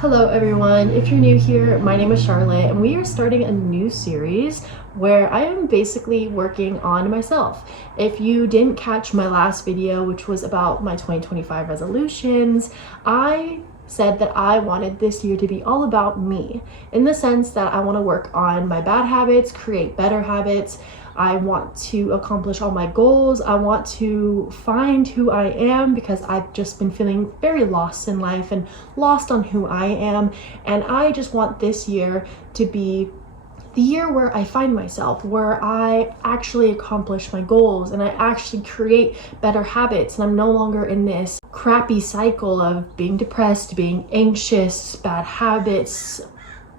Hello everyone, if you're new here, my name is Charlotte and we are starting a new series where I am basically working on myself. If you didn't catch my last video, which was about my 2025 resolutions, I said that I wanted this year to be all about me, in the sense that I want to work on my bad habits, create better habits. I want to accomplish all my goals. I want to find who I am because I've just been feeling very lost in life and lost on who I am. And I just want this year to be the year where I find myself, where I actually accomplish my goals and I actually create better habits. And I'm no longer in this crappy cycle of being depressed, being anxious, bad habits,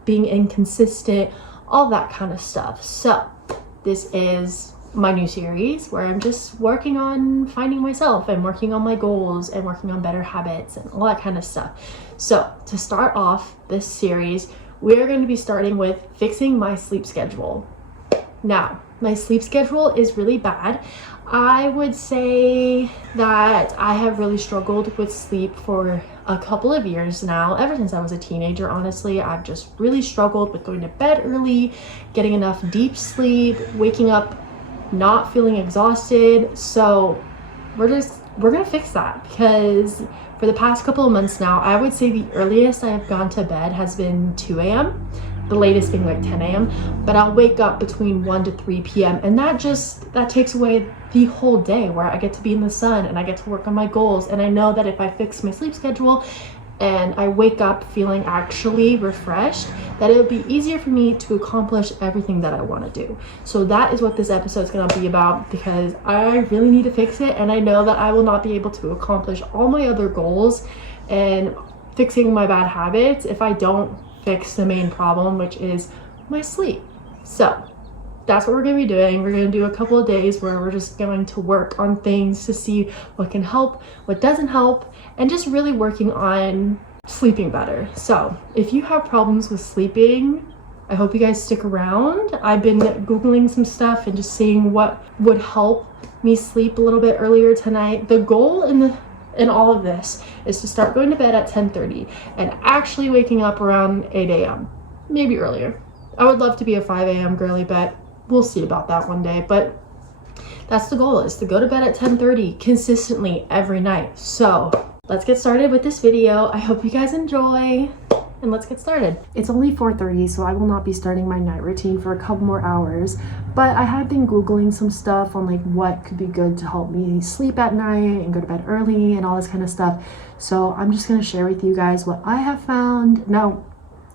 being inconsistent, all that kind of stuff. So this is my new series where I'm just working on finding myself and working on my goals and working on better habits and all that kind of stuff. So to start off this series, we're going to be starting with fixing my sleep schedule. Now, my sleep schedule is really bad. I would say that I have really struggled with sleep for a couple of years now. Ever since I was a teenager, honestly, I've just really struggled with going to bed early, getting enough deep sleep, waking up not feeling exhausted. So we're gonna fix that, because for the past couple of months now, I would say the earliest I have gone to bed has been 2 a.m. the latest being like 10 a.m. But I'll wake up between 1 to 3 p.m. and that takes away the whole day where I get to be in the sun and I get to work on my goals. And I know that if I fix my sleep schedule and I wake up feeling actually refreshed, that it'll be easier for me to accomplish everything that I want to do. So that is what this episode is going to be about, because I really need to fix it. And I know that I will not be able to accomplish all my other goals and fixing my bad habits if I don't fix the main problem, which is my sleep. So that's what we're going to be doing. We're going to do a couple of days where we're just going to work on things to see what can help, what doesn't help, and just really working on sleeping better. So if you have problems with sleeping, I hope you guys stick around. I've been Googling some stuff and just seeing what would help me sleep a little bit earlier tonight. The goal in all of this is to start going to bed at 10:30 and actually waking up around 8 a.m. maybe earlier. I would love to be a 5 a.m. girly, but we'll see about that one day. But that's the goal, is to go to bed at 10:30 consistently every night. So let's get started with this video. I hope you guys enjoy, and let's get started. It's only 4:30, so I will not be starting my night routine for a couple more hours, but I have been Googling some stuff on like what could be good to help me sleep at night and go to bed early and all this kind of stuff. So I'm just going to share with you guys what I have found. Now,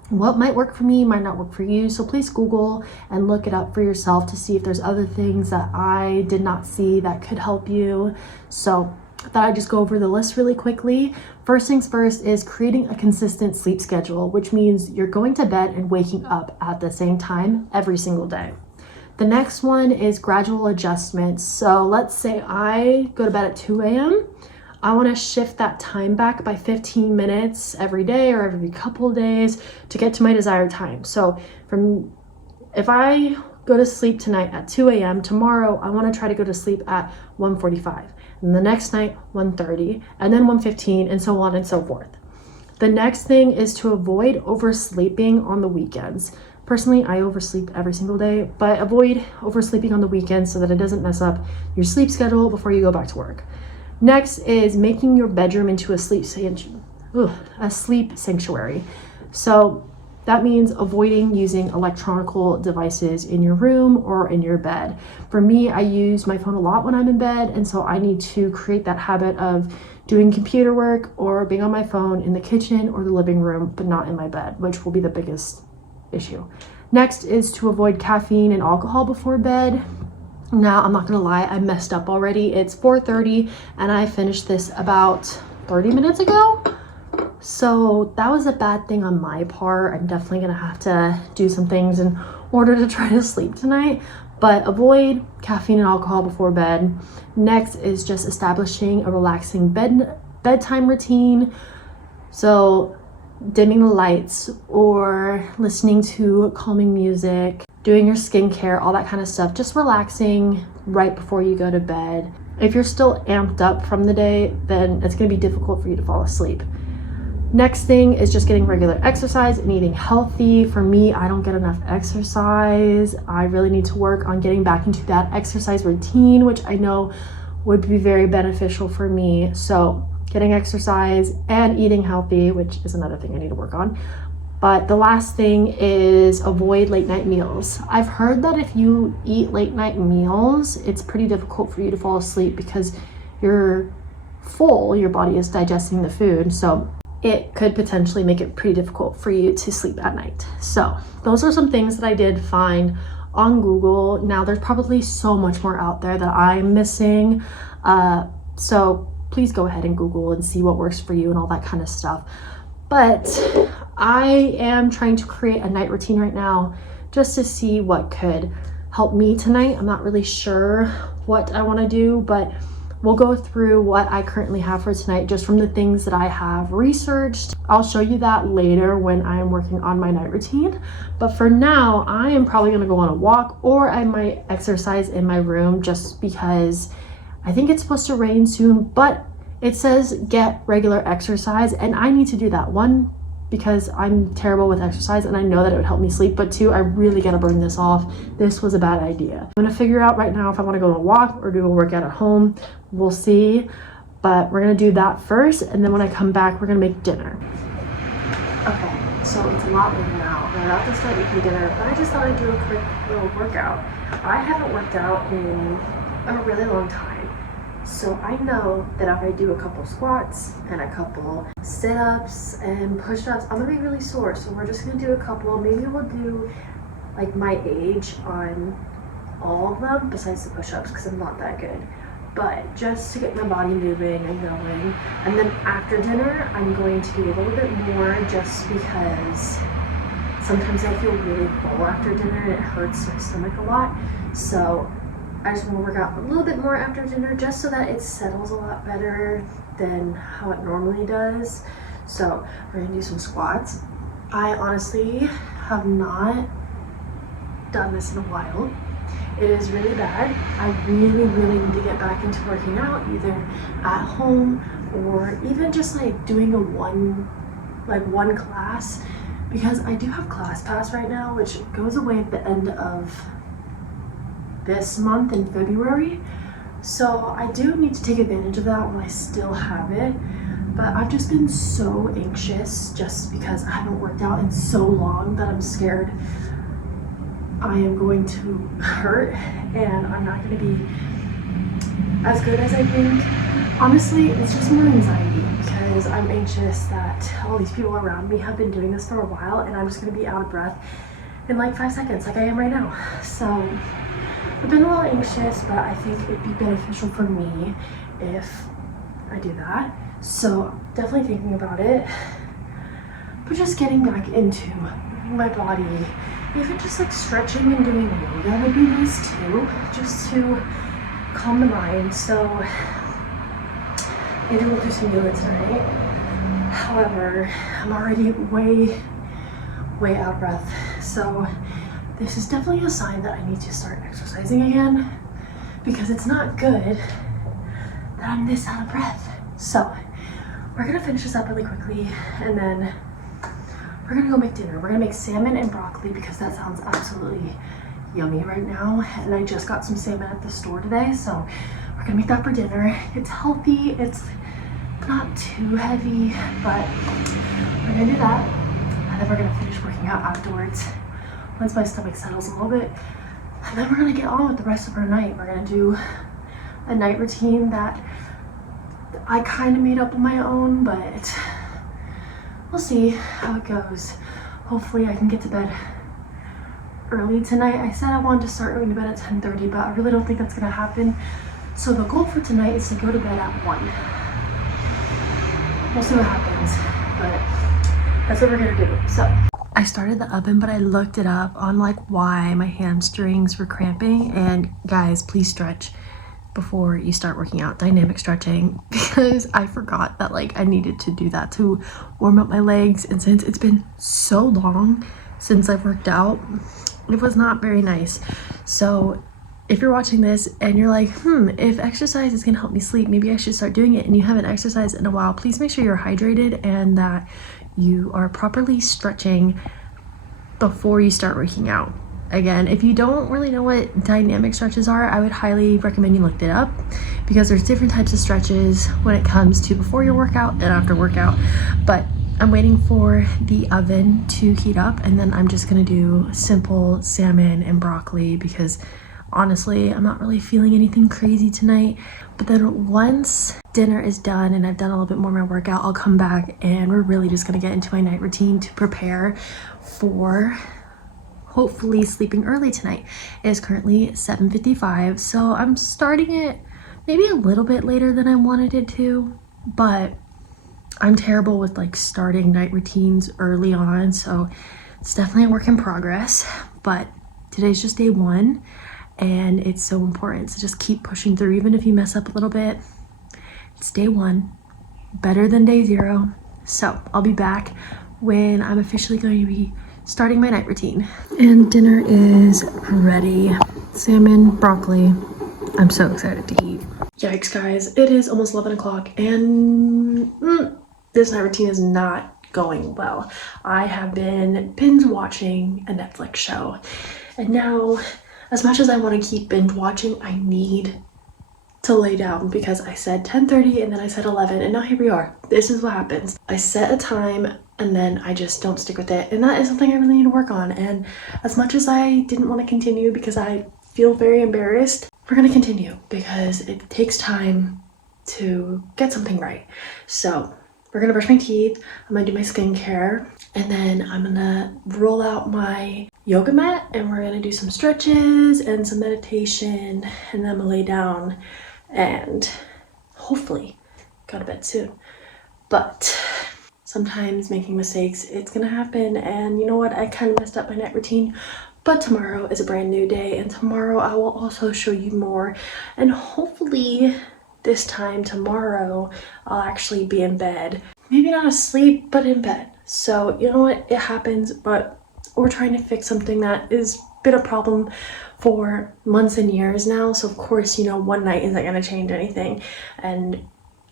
what might work for me might not work for you, so please Google and look it up for yourself to see if there's other things that I did not see that could help you. So I thought I'd just go over the list really quickly. First things first is creating a consistent sleep schedule, which means you're going to bed and waking up at the same time every single day. The next one is gradual adjustments. So let's say I go to bed at 2 a.m. I want to shift that time back by 15 minutes every day or every couple of days to get to my desired time. So if I go to sleep tonight at 2 a.m., tomorrow I want to try to go to sleep at 1:45, and the next night 1:30, and then 1:15, and so on and so forth. The next thing is to avoid oversleeping on the weekends. Personally, I oversleep every single day, but avoid oversleeping on the weekends so that it doesn't mess up your sleep schedule before you go back to work. Next is making your bedroom into a sleep sanctuary. So that means avoiding using electronical devices in your room or in your bed. For me, I use my phone a lot when I'm in bed, and so I need to create that habit of doing computer work or being on my phone in the kitchen or the living room, but not in my bed, which will be the biggest issue. Next is to avoid caffeine and alcohol before bed. Now, I'm not gonna lie, I messed up already. It's 4:30 and I finished this about 30 minutes ago. So that was a bad thing on my part. I'm definitely gonna have to do some things in order to try to sleep tonight, but avoid caffeine and alcohol before bed. Next is just establishing a relaxing bedtime routine. So dimming the lights or listening to calming music, doing your skincare, all that kind of stuff, just relaxing right before you go to bed. If you're still amped up from the day, then it's going to be difficult for you to fall asleep. Next thing is just getting regular exercise and eating healthy. For me, I don't get enough exercise. I really need to work on getting back into that exercise routine, which I know would be very beneficial for me. So getting exercise and eating healthy, which is another thing I need to work on. But the last thing is avoid late night meals. I've heard that if you eat late night meals, it's pretty difficult for you to fall asleep because you're full, your body is digesting the food. So it could potentially make it pretty difficult for you to sleep at night. So those are some things that I did find on Google. Now there's probably so much more out there that I'm missing. So please go ahead and Google and see what works for you and all that kind of stuff. But I am trying to create a night routine right now just to see what could help me tonight. I'm not really sure what I want to do, but we'll go through what I currently have for tonight just from the things that I have researched. I'll show you that later when I am working on my night routine. But for now, I am probably going to go on a walk, or I might exercise in my room just because I think it's supposed to rain soon, but it says get regular exercise, and I need to do that. One, because I'm terrible with exercise and I know that it would help me sleep, but two, I really gotta burn this off. This was a bad idea. I'm gonna figure out right now if I want to go on a walk or do a workout at home. We'll see, but we're gonna do that first, and then when I come back, we're gonna make dinner. Okay, so it's a lot later now. We're about to start eating dinner, but I just thought I'd do a quick little workout. I haven't worked out in a really long time. So I know that if I do a couple squats and a couple sit-ups and push-ups, I'm gonna be really sore. So we're just gonna do a couple. Maybe we'll do like my age on all of them besides the push-ups because I'm not that good. But just to get my body moving and going. And then after dinner, I'm going to do a little bit more just because sometimes I feel really full after dinner and it hurts my stomach a lot. So I just want to work out a little bit more after dinner just so that it settles a lot better than how it normally does. So we're gonna do some squats. I honestly have not done this in a while. It is really bad. I really need to get back into working out, either at home or even just like doing one class, because I do have ClassPass right now, which goes away at the end of this month in February. So I do need to take advantage of that while I still have it. But I've just been so anxious just because I haven't worked out in so long that I'm scared I am going to hurt and I'm not going to be as good as I think. Honestly, it's just more anxiety because I'm anxious that all these people around me have been doing this for a while and I'm just going to be out of breath in like 5 seconds like I am right now. So I've been a little anxious, but I think it'd be beneficial for me if I do that. So definitely thinking about it, but just getting back into my body, even just like stretching and doing yoga would be nice too, just to calm the mind. So maybe we'll do some yoga tonight. However, I'm already way out of breath. So this is definitely a sign that I need to start exercising again because it's not good that I'm this out of breath. So we're gonna finish this up really quickly and then we're gonna go make dinner. We're gonna make salmon and broccoli because that sounds absolutely yummy right now. And I just got some salmon at the store today, so we're gonna make that for dinner. It's healthy, it's not too heavy, but we're gonna do that. And then we're gonna finish working out afterwards once my stomach settles a little bit. And then we're gonna get on with the rest of our night. We're gonna do a night routine that I kind of made up on my own, but we'll see how it goes. Hopefully I can get to bed early tonight. I said I wanted to start going to bed at 10:30, but I really don't think that's gonna happen. So the goal for tonight is to go to bed at 1. We'll see what happens, but that's what we're gonna do. So I started the oven, but I looked it up on like why my hamstrings were cramping. And guys, please stretch before you start working out, dynamic stretching, because I forgot that like I needed to do that to warm up my legs. And since it's been so long since I've worked out, it was not very nice. So if you're watching this and you're like, if exercise is gonna help me sleep, maybe I should start doing it, and you haven't exercised in a while, please make sure you're hydrated and that you are properly stretching before you start working out. Again, if you don't really know what dynamic stretches are, I would highly recommend you look it up, because there's different types of stretches when it comes to before your workout and after workout. But I'm waiting for the oven to heat up, and then I'm just gonna do simple salmon and broccoli, because honestly, I'm not really feeling anything crazy tonight. But then once dinner is done and I've done a little bit more of my workout, I'll come back and we're really just gonna get into my night routine to prepare for hopefully sleeping early tonight. It is currently 7:55, so I'm starting it maybe a little bit later than I wanted it to, but I'm terrible with like starting night routines early on, so it's definitely a work in progress. But today's just day one, and it's so important to just keep pushing through. Even if you mess up a little bit, it's day one, better than day zero. So I'll be back when I'm officially going to be starting my night routine. And dinner is ready. Salmon, broccoli. I'm so excited to eat. Yikes, guys, it is almost 11 o'clock and this night routine is not going well. I have been binge watching a Netflix show, and now, as much as I want to keep binge watching, I need to lay down, because I said 10:30 and then I said 11, and now here we are. This is what happens. I set a time and then I just don't stick with it, and that is something I really need to work on. And as much as I didn't want to continue because I feel very embarrassed, we're gonna continue because it takes time to get something right. So we're gonna brush my teeth, I'm gonna do my skincare, and then I'm gonna roll out my yoga mat and we're gonna do some stretches and some meditation, and then I'm gonna lay down and hopefully go to bed soon. But sometimes making mistakes, it's gonna happen, and you know what, I kind of messed up my night routine, but tomorrow is a brand new day, and tomorrow I will also show you more, and hopefully this time tomorrow I'll actually be in bed, maybe not asleep, but in bed. So you know what, it happens, but we're trying to fix something that has been a problem for months and years now. So of course, you know, one night isn't gonna change anything, and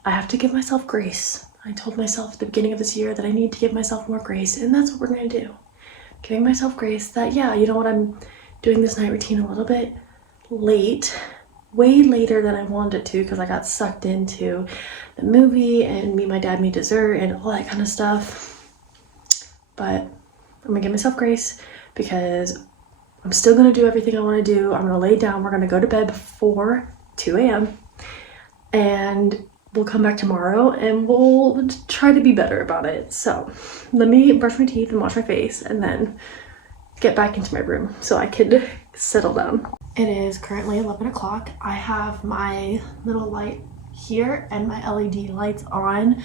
I have to give myself grace. I told myself at the beginning of this year that I need to give myself more grace, and that's what we're gonna do. Giving myself grace that, yeah, you know what, I'm doing this night routine a little bit late, way later than I wanted it to, because I got sucked into the movie and Me, My Dad, Me dessert and all that kind of stuff. But I'm gonna give myself grace because I'm still gonna do everything I wanna do. I'm gonna lay down, we're gonna go to bed before 2 a.m. and we'll come back tomorrow and we'll try to be better about it. So let me brush my teeth and wash my face and then get back into my room so I could settle down. It is currently 11 o'clock. I have my little light here and my LED lights on.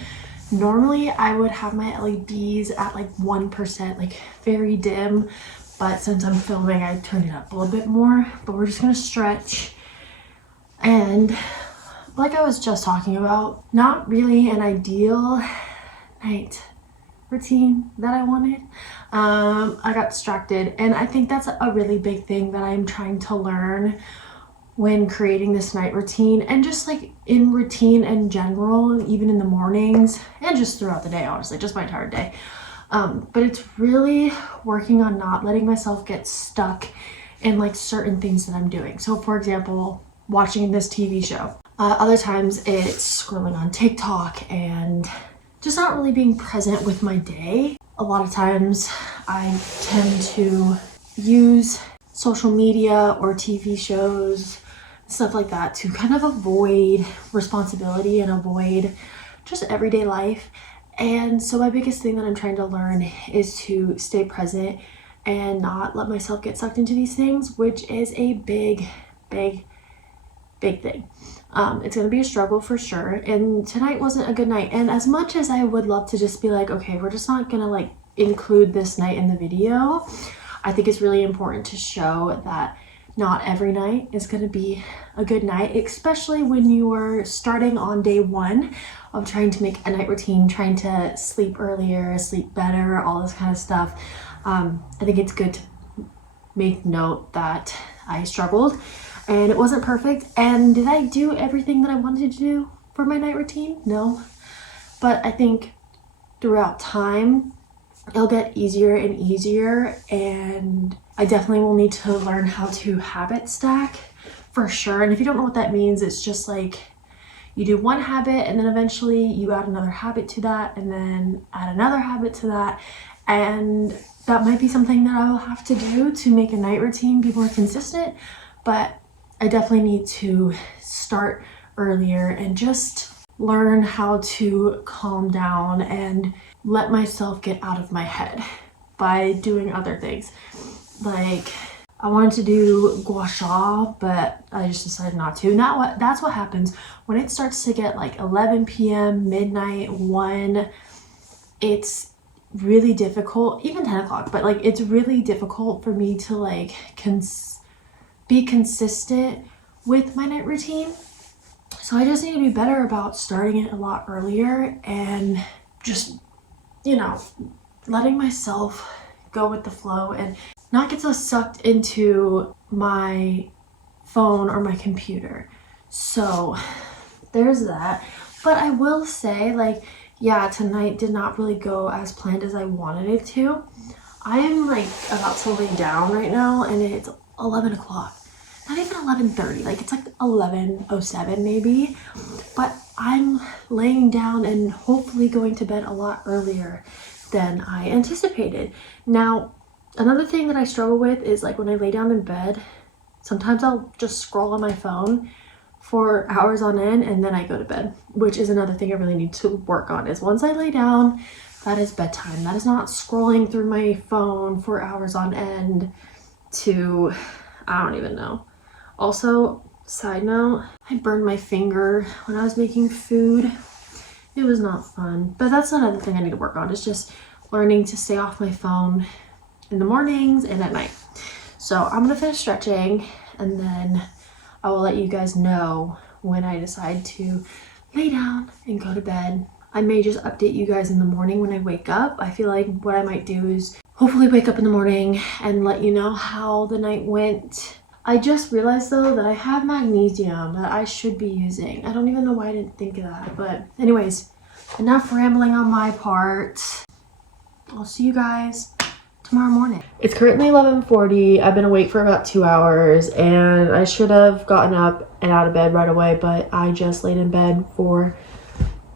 Normally I would have my LEDs at like 1%, like very dim, but since I'm filming, I turned it up a little bit more. But we're just gonna stretch, and like I was just talking about, not really an ideal night routine that I wanted. I got distracted, and I think that's a really big thing that I'm trying to learn when creating this night routine, and just like in routine in general, even in the mornings and just throughout the day, honestly, just my entire day. But it's really working on not letting myself get stuck in like certain things that I'm doing. So for example, watching this TV show. Other times it's scrolling on TikTok and just not really being present with my day. A lot of times I tend to use social media or TV shows, stuff like that, to kind of avoid responsibility and avoid just everyday life. And so my biggest thing that I'm trying to learn is to stay present and not let myself get sucked into these things, which is a big thing. It's gonna be a struggle for sure, and tonight wasn't a good night. And as much as I would love to just be like, okay, we're just not gonna like include this night in the video, I think it's really important to show that not every night is gonna be a good night, especially when you are starting on day one of trying to make a night routine, trying to sleep earlier, sleep better, all this kind of stuff. I think it's good to make note that I struggled, and it wasn't perfect. And did I do everything that I wanted to do for my night routine? No. But I think throughout time, it'll get easier and easier, and I definitely will need to learn how to habit stack for sure. And if you don't know what that means, it's just like you do one habit and then eventually you add another habit to that and then add another habit to that. And that might be something that I will have to do to make a night routine be more consistent, but I definitely need to start earlier and just learn how to calm down and let myself get out of my head by doing other things. Like, I wanted to do gua sha, but I just decided not to. That's what happens when it starts to get like 11 p.m., midnight, 1. It's really difficult, even 10 o'clock, but like it's really difficult for me to like be consistent with my night routine. So I just need to be better about starting it a lot earlier and just, you know, letting myself go with the flow and not get so sucked into my phone or my computer. So there's that. But I will say, like, yeah, tonight did not really go as planned as I wanted it to. I am like about to lay down right now and it's 11 o'clock. Not even 11:30, like it's like 11:07 maybe. But I'm laying down and hopefully going to bed a lot earlier than I anticipated. Now, another thing that I struggle with is like when I lay down in bed, sometimes I'll just scroll on my phone for hours on end and then I go to bed, which is another thing I really need to work on. Is once I lay down, that is bedtime. That is not scrolling through my phone for hours on end to, I don't even know. Also, side note, I burned my finger when I was making food. It was not fun, but that's another thing I need to work on. It's just learning to stay off my phone in the mornings and at night. So I'm gonna finish stretching and then I will let you guys know when I decide to lay down and go to bed. I may just update you guys in the morning when I wake up. I feel like what I might do is hopefully wake up in the morning and let you know how the night went. I just realized though that I have magnesium that I should be using. I don't even know why I didn't think of that, but anyways, enough rambling on my part. I'll see you guys tomorrow morning. It's currently 11:40. I've been awake for about 2 hours and I should have gotten up and out of bed right away, but I just laid in bed for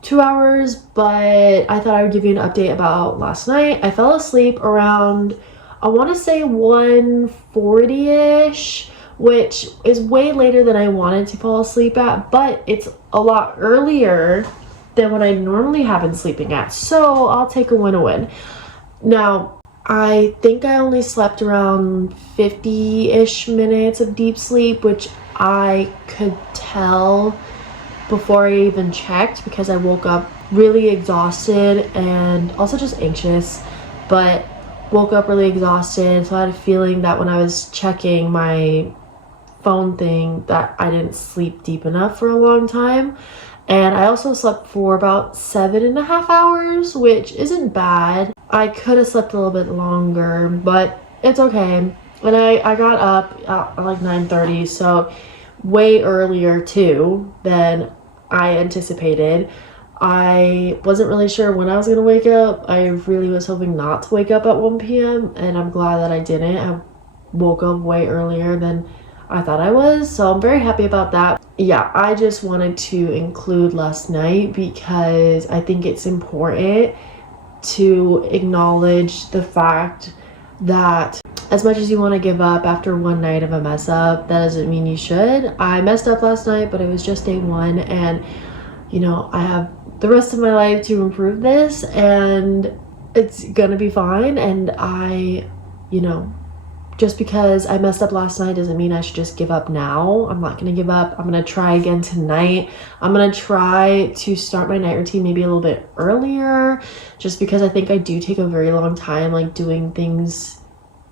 2 hours. But I thought I would give you an update about last night. I fell asleep around, I want to say 1:40ish, which is way later than I wanted to fall asleep at, but it's a lot earlier than what I normally have been sleeping at, so I'll take a win a win. Now, I think I only slept around 50-ish minutes of deep sleep, which I could tell before I even checked because I woke up really exhausted and also just anxious, but woke up really exhausted. So I had a feeling that when I was checking my phone thing that I didn't sleep deep enough for a long time. And I also slept for about 7.5 hours, which isn't bad. I could have slept a little bit longer, but it's okay. And I got up at like 9:30, so way earlier too than I anticipated. I wasn't really sure when I was gonna wake up. I really was hoping not to wake up at 1 p.m. and I'm glad that I didn't. I woke up way earlier than I thought I was, so I'm very happy about that. Yeah, I just wanted to include last night because I think it's important to acknowledge the fact that as much as you want to give up after one night of a mess up, that doesn't mean you should. I messed up last night, but it was just day one, and you know, I have the rest of my life to improve this and it's gonna be fine. And I, you know, just because I messed up last night doesn't mean I should just give up now. I'm not gonna give up. I'm gonna try again tonight. I'm gonna try to start my night routine maybe a little bit earlier, just because I think I do take a very long time like doing things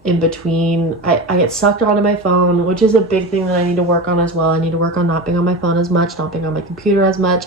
in between. I get sucked onto my phone, which is a big thing that I need to work on as well. I need to work on not being on my phone as much, not being on my computer as much.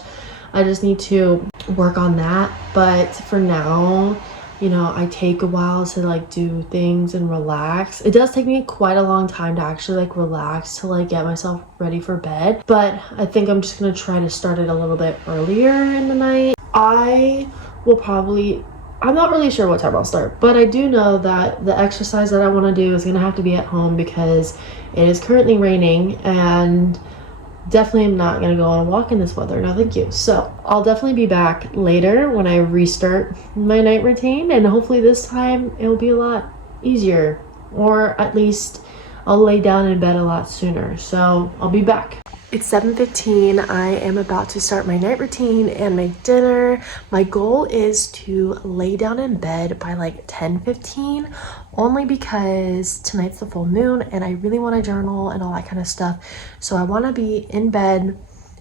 I just need to work on that. But for now, you know, I take a while to like do things and relax. It does take me quite a long time to actually like relax to like get myself ready for bed, but I think I'm just gonna try to start it a little bit earlier in the night. I will probably, I'm not really sure what time I'll start, but I do know that the exercise that I want to do is gonna have to be at home because it is currently raining, and definitely am not gonna go on a walk in this weather. No, thank you. So I'll definitely be back later when I restart my night routine, and hopefully this time it will be a lot easier, or at least I'll lay down in bed a lot sooner. So I'll be back. It's 7:15. I am about to start my night routine and make dinner. My goal is to lay down in bed by like 10:15, only because tonight's the full moon and I really want to journal and all that kind of stuff. So I want to be in bed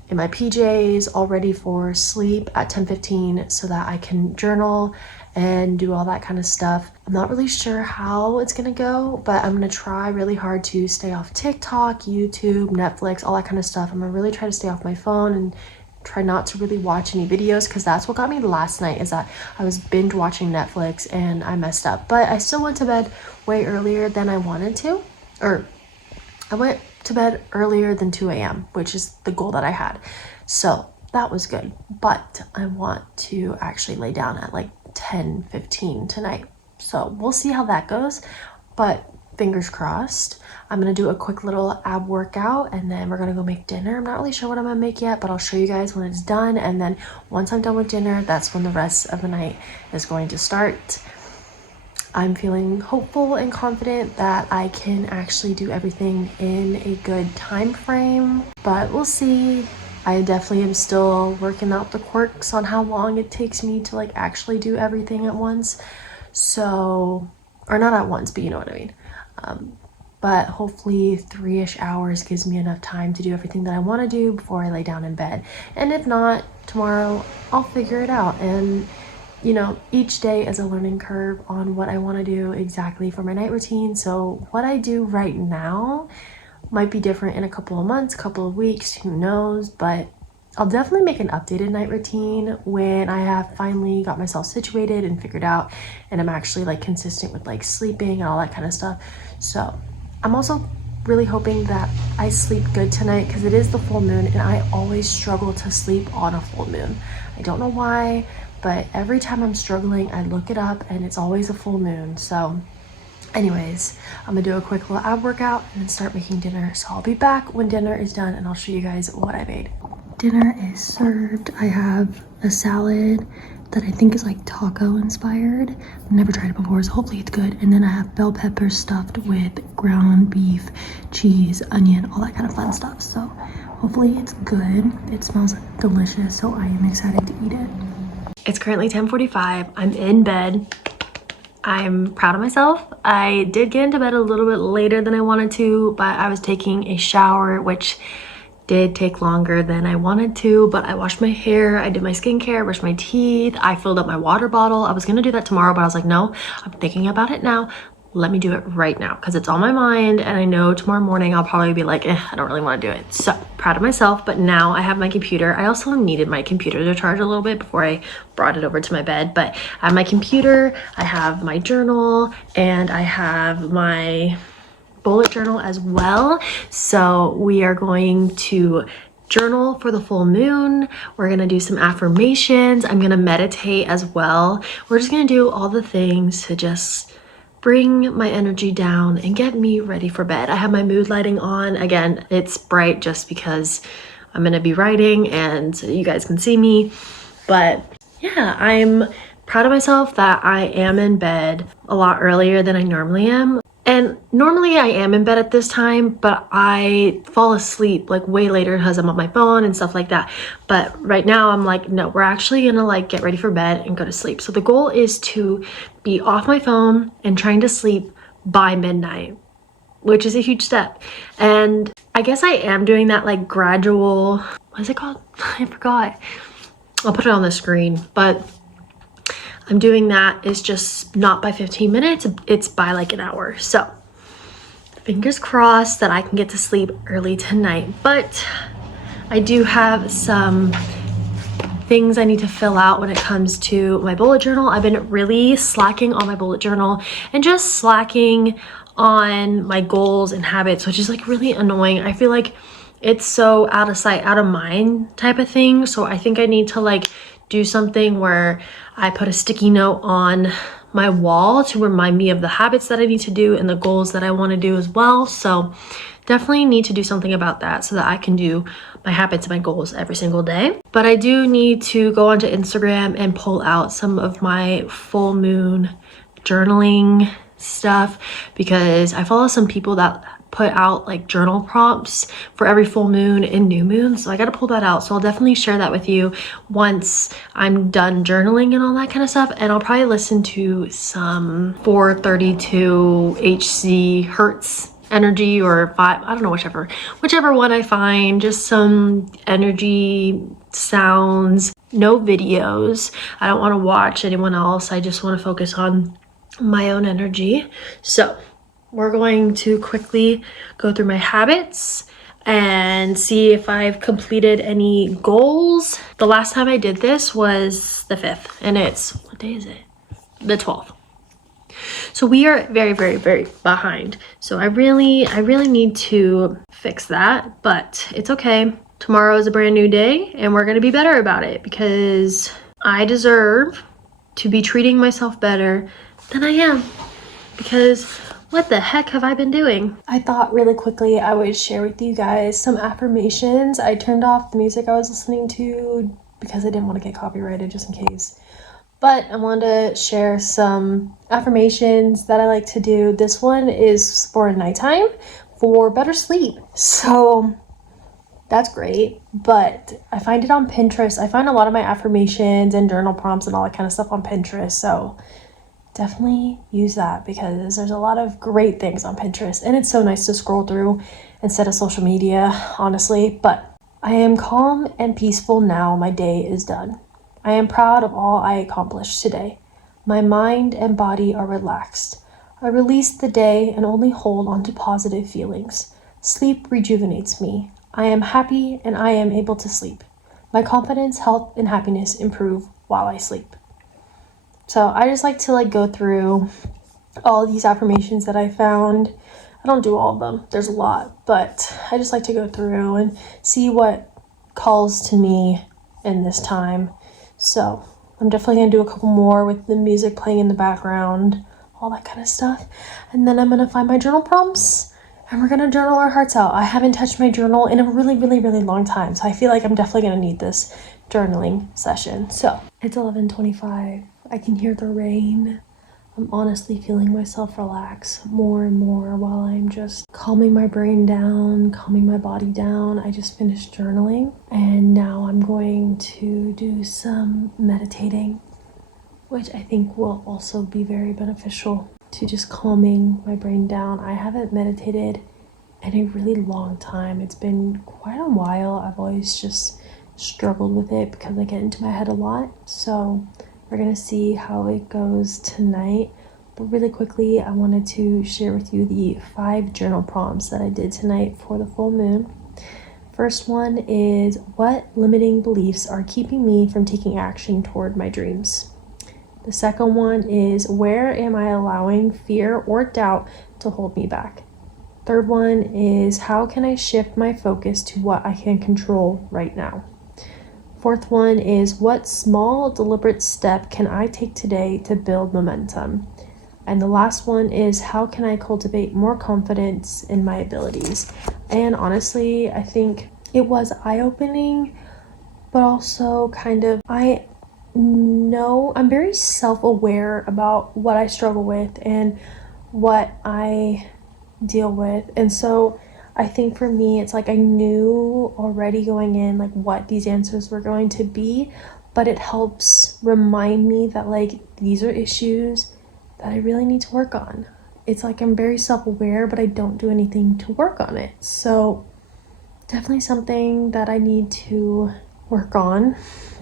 in my PJs all ready for sleep at 10:15 so that I can journal and do all that kind of stuff. I'm not really sure how it's gonna go, but I'm gonna try really hard to stay off TikTok, YouTube, Netflix, all that kind of stuff. I'm gonna really try to stay off my phone and try not to really watch any videos, because that's what got me last night, is that I was binge watching Netflix and I messed up. But I still went to bed way earlier than I wanted to, or I went to bed earlier than 2 a.m., which is the goal that I had. So that was good, but I want to actually lay down at like 10:15 tonight. So we'll see how that goes, but fingers crossed. I'm gonna do a quick little ab workout and then we're gonna go make dinner. I'm not really sure what I'm gonna make yet, but I'll show you guys when it's done. And then once I'm done with dinner, that's when the rest of the night is going to start. I'm feeling hopeful and confident that I can actually do everything in a good time frame, but we'll see. I definitely am still working out the quirks on how long it takes me to like actually do everything at once. So, or not at once, but you know what I mean. But hopefully 3-ish hours gives me enough time to do everything that I want to do before I lay down in bed. And if not, tomorrow I'll figure it out. And you know, each day is a learning curve on what I want to do exactly for my night routine. So what I do right now might be different in a couple of months, couple of weeks, who knows, but I'll definitely make an updated night routine when I have finally got myself situated and figured out, and I'm actually like consistent with like sleeping and all that kind of stuff. So I'm also really hoping that I sleep good tonight, because it is the full moon and I always struggle to sleep on a full moon. I don't know why, but every time I'm struggling, I look it up and it's always a full moon. So anyways, I'm gonna do a quick little ab workout and then start making dinner. So I'll be back when dinner is done and I'll show you guys what I made. Dinner is served. I have a salad that I think is like taco inspired. I've never tried it before, so hopefully it's good. And then I have bell peppers stuffed with ground beef, cheese, onion, all that kind of fun stuff. So hopefully it's good. It smells delicious, so I am excited to eat it. It's currently 10:45. I'm in bed. I'm proud of myself. I did get into bed a little bit later than I wanted to, but I was taking a shower, which did take longer than I wanted to, but I washed my hair, I did my skincare, brushed my teeth, I filled up my water bottle. I was gonna do that tomorrow, but I was like, no, I'm thinking about it now. Let me do it right now, because it's on my mind, and I know tomorrow morning I'll probably be like, I don't really want to do it. So proud of myself. But now I have my computer. I also needed my computer to charge a little bit before I brought it over to my bed, but I have my computer, I have my journal, and I have my bullet journal as well. So we are going to journal for the full moon. We're gonna do some affirmations. I'm gonna meditate as well. We're just gonna do all the things to just bring my energy down and get me ready for bed. I have my mood lighting on. Again, it's bright just because I'm gonna be writing and you guys can see me. But yeah, I'm proud of myself that I am in bed a lot earlier than I normally am. And normally I am in bed at this time, but I fall asleep like way later because I'm on my phone and stuff like that. But right now I'm like, no, we're actually gonna like get ready for bed and go to sleep. So the goal is to be off my phone and trying to sleep by midnight, which is a huge step. And I guess I am doing that like gradual, what is it called? I forgot. I'll put it on the screen, but I'm doing that. It's just not by 15 minutes, it's by like an hour. So fingers crossed that I can get to sleep early tonight. But I do have some things I need to fill out when it comes to my bullet journal. I've been really slacking on my bullet journal and just slacking on my goals and habits, which is like really annoying. I feel like it's so out of sight, out of mind type of thing. So I think I need to like do something where I put a sticky note on my wall to remind me of the habits that I need to do and the goals that I want to do as well. So definitely need to do something about that so that I can do my habits and my goals every single day. But I do need to go onto Instagram and pull out some of my full moon journaling stuff, because I follow some people that put out like journal prompts for every full moon and new moon. So I got to pull that out. So I'll definitely share that with you once I'm done journaling and all that kind of stuff. And I'll probably listen to some 432 HC hertz energy or 5, I don't know, whichever one I find, just some energy sounds, no videos. I don't want to watch anyone else. I just want to focus on my own energy. So we're going to quickly go through my habits and see if I've completed any goals. The last time I did this was the 5th, and it's, what day is it? The 12th. So we are very, very, very behind. So I really need to fix that, but it's okay. Tomorrow is a brand new day and we're going to be better about it, because I deserve to be treating myself better than I am, because what the heck have I been doing? I thought really quickly I would share with you guys some affirmations. I turned off the music I was listening to because I didn't want to get copyrighted, just in case. But I wanted to share some affirmations that I like to do. This one is for nighttime for better sleep. So that's great. But I find it on Pinterest. I find a lot of my affirmations and journal prompts and all that kind of stuff on Pinterest. So definitely use that, because there's a lot of great things on Pinterest. And it's so nice to scroll through instead of social media, honestly. But I am calm and peaceful now. My day is done. I am proud of all I accomplished today. My mind and body are relaxed. I release the day and only hold on to positive feelings. Sleep rejuvenates me. I am happy and I am able to sleep. My confidence, health, and happiness improve while I sleep. So I just like to go through all these affirmations that I found. I don't do all of them. There's a lot, but I just like to go through and see what calls to me in this time. So I'm definitely going to do a couple more with the music playing in the background, all that kind of stuff. And then I'm going to find my journal prompts and we're going to journal our hearts out. I haven't touched my journal in a really, really, really long time. So I feel like I'm definitely going to need this journaling session. So it's 11:25. I can hear the rain. I'm honestly feeling myself relax more and more while I'm just calming my brain down, calming my body down. I just finished journaling and now I'm going to do some meditating, which I think will also be very beneficial to just calming my brain down. I haven't meditated in a really long time. It's been quite a while. I've always just struggled with it because I get into my head a lot. So we're gonna see how it goes tonight. But really quickly, I wanted to share with you the 5 journal prompts that I did tonight for the full moon. First one is, what limiting beliefs are keeping me from taking action toward my dreams? The second one is, where am I allowing fear or doubt to hold me back? Third one is, how can I shift my focus to what I can control right now? Fourth one is, what small deliberate step can I take today to build momentum? And the last one is, how can I cultivate more confidence in my abilities? And honestly, I think it was eye-opening, but also I know I'm very self-aware about what I struggle with and what I deal with. And so I think for me, it's I knew already going in what these answers were going to be, but it helps remind me that these are issues that I really need to work on. It's I'm very self-aware, but I don't do anything to work on it. So definitely something that I need to work on,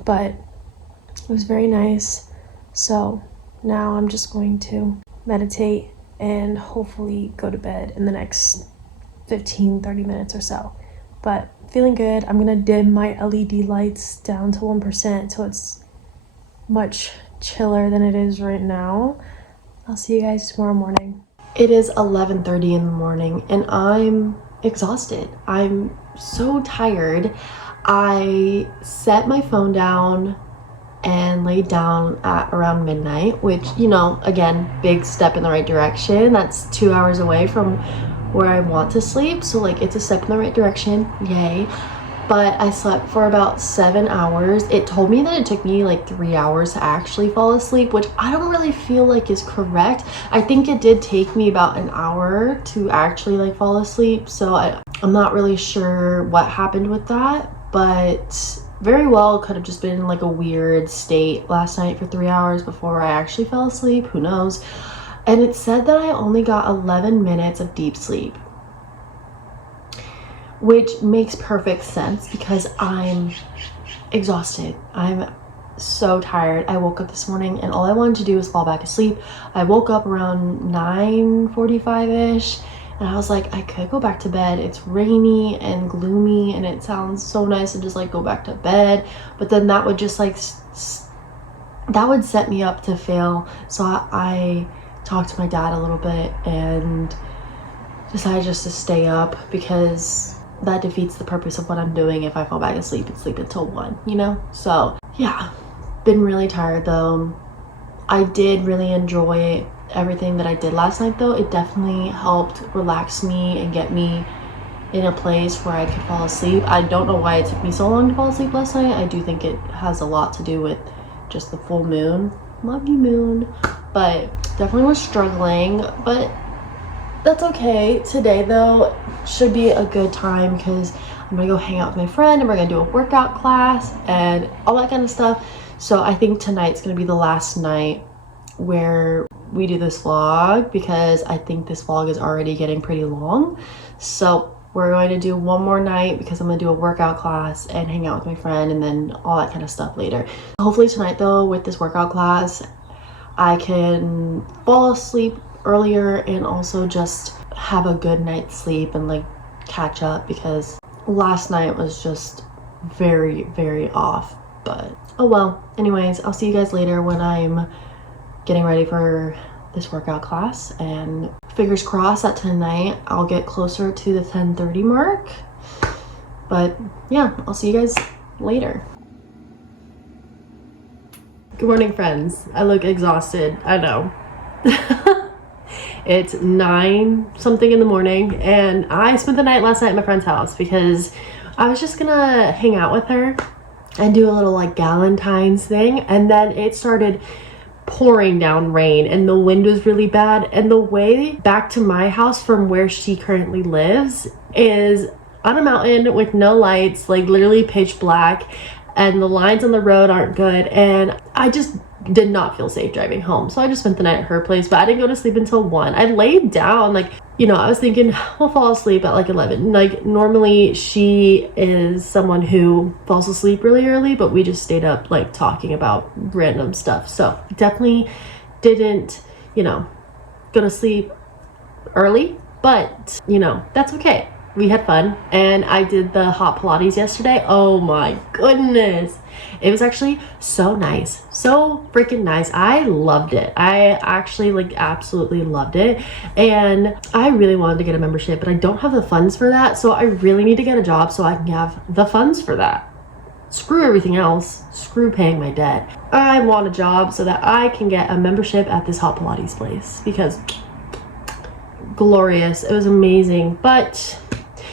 but it was very nice. So now I'm just going to meditate and hopefully go to bed in the next 15-30 minutes or so. but feeling good. I'm gonna dim my LED lights down to 1% so it's much chiller than it is right now. I'll see you guys tomorrow morning. It is 11:30 in the morning and I'm exhausted. I'm so tired. I set my phone down and laid down at around midnight, which, you know, again, big step in the right direction. That's 2 hours away from where I want to sleep, so like it's a step in the right direction, yay. But I slept for about 7 hours. It told me that it took me like 3 hours to actually fall asleep, which I don't really feel like is correct. I think it did take me about an hour to actually like fall asleep, so I'm not really sure what happened with that, but very well could have just been like a weird state last night for 3 hours before I actually fell asleep, who knows. And it said that I only got 11 minutes of deep sleep, which makes perfect sense because I'm exhausted. I'm so tired. I woke up this morning and all I wanted to do was fall back asleep. I woke up around 9:45-ish and I was like, I could go back to bed. It's rainy and gloomy and it sounds so nice to just like go back to bed, but then that would just like that would set me up to fail. So I talked to my dad a little bit and decided just to stay up because that defeats the purpose of what I'm doing if I fall back asleep and sleep until 1, you know? So yeah, been really tired though. I did really enjoy everything that I did last night though. It definitely helped relax me and get me in a place where I could fall asleep. I don't know why it took me so long to fall asleep last night. I do think it has a lot to do with just the full moon. Love you, moon. But definitely was struggling, but that's okay. Today though should be a good time because I'm gonna go hang out with my friend and we're gonna do a workout class and all that kind of stuff. So I think tonight's gonna be the last night where we do this vlog because I think this vlog is already getting pretty long. So we're going to do one more night because I'm gonna do a workout class and hang out with my friend and then all that kind of stuff later. Hopefully tonight though, with this workout class, I can fall asleep earlier and also just have a good night's sleep and like catch up because last night was just very, very off. But oh well. Anyways, I'll see you guys later when I'm getting ready for this workout class, and fingers crossed that tonight I'll get closer to the 10:30 mark. But yeah, I'll see you guys later. Good morning, friends. I look exhausted, I know. It's 9 something in the morning and I spent the night last night at my friend's house because I was just gonna hang out with her and do a little like Galentine's thing, and then it started pouring down rain and the wind was really bad, and the way back to my house from where she currently lives is on a mountain with no lights, like literally pitch black, and the lines on the road aren't good, and I just did not feel safe driving home. So I just spent the night at her place, but I didn't go to sleep until 1. I laid down, like, you know, I was thinking we'll fall asleep at like 11. Like normally she is someone who falls asleep really early, but we just stayed up like talking about random stuff. So definitely didn't, you know, go to sleep early, but you know, that's okay. We had fun and I did the hot Pilates yesterday. Oh my goodness. It was actually so nice. So freaking nice. I loved it. I actually like absolutely loved it. And I really wanted to get a membership, but I don't have the funds for that. So I really need to get a job so I can have the funds for that. Screw everything else. Screw paying my debt. I want a job so that I can get a membership at this hot Pilates place because glorious. It was amazing. But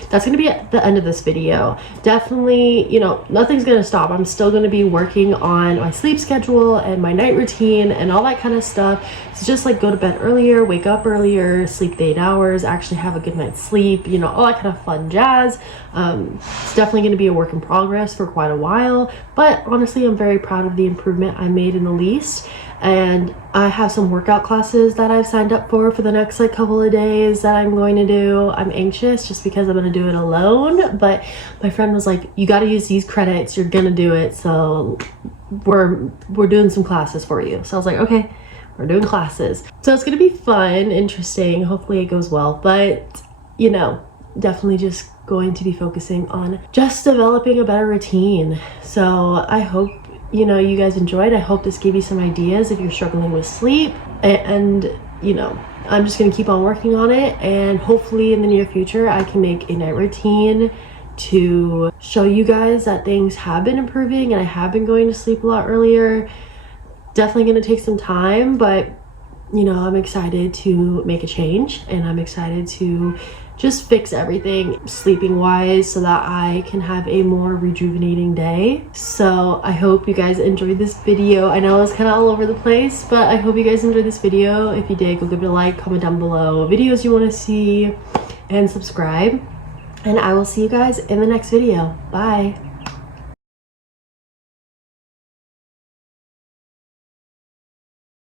that's going to be at the end of this video. Definitely, you know, nothing's going to stop. I'm still going to be working on my sleep schedule and my night routine and all that kind of stuff. So just like go to bed earlier, wake up earlier, sleep the 8 hours, actually have a good night's sleep, you know, all that kind of fun jazz. It's definitely going to be a work in progress for quite a while, but honestly, I'm very proud of the improvement I made in the least. And I have some workout classes that I've signed up for the next like couple of days that I'm going to do. I'm anxious just because I'm going to do it alone, but my friend was like, you got to use these credits, you're going to do it, so we're doing some classes for you. So I was like, okay, we're doing classes. So it's going to be fun, interesting, hopefully it goes well. But you know, definitely just going to be focusing on just developing a better routine. So I hope, you know, you guys enjoyed. I hope this gave you some ideas if you're struggling with sleep. And you know, I'm just gonna keep on working on it, and hopefully in the near future I can make a night routine to show you guys that things have been improving and I have been going to sleep a lot earlier. Definitely gonna take some time, but you know, I'm excited to make a change, and I'm excited to just fix everything sleeping wise so that I can have a more rejuvenating day. So I hope you guys enjoyed this video. I know it was kind of all over the place, but I hope you guys enjoyed this video. If you did, go give it a like, comment down below videos you want to see, and subscribe. And I will see you guys in the next video. Bye.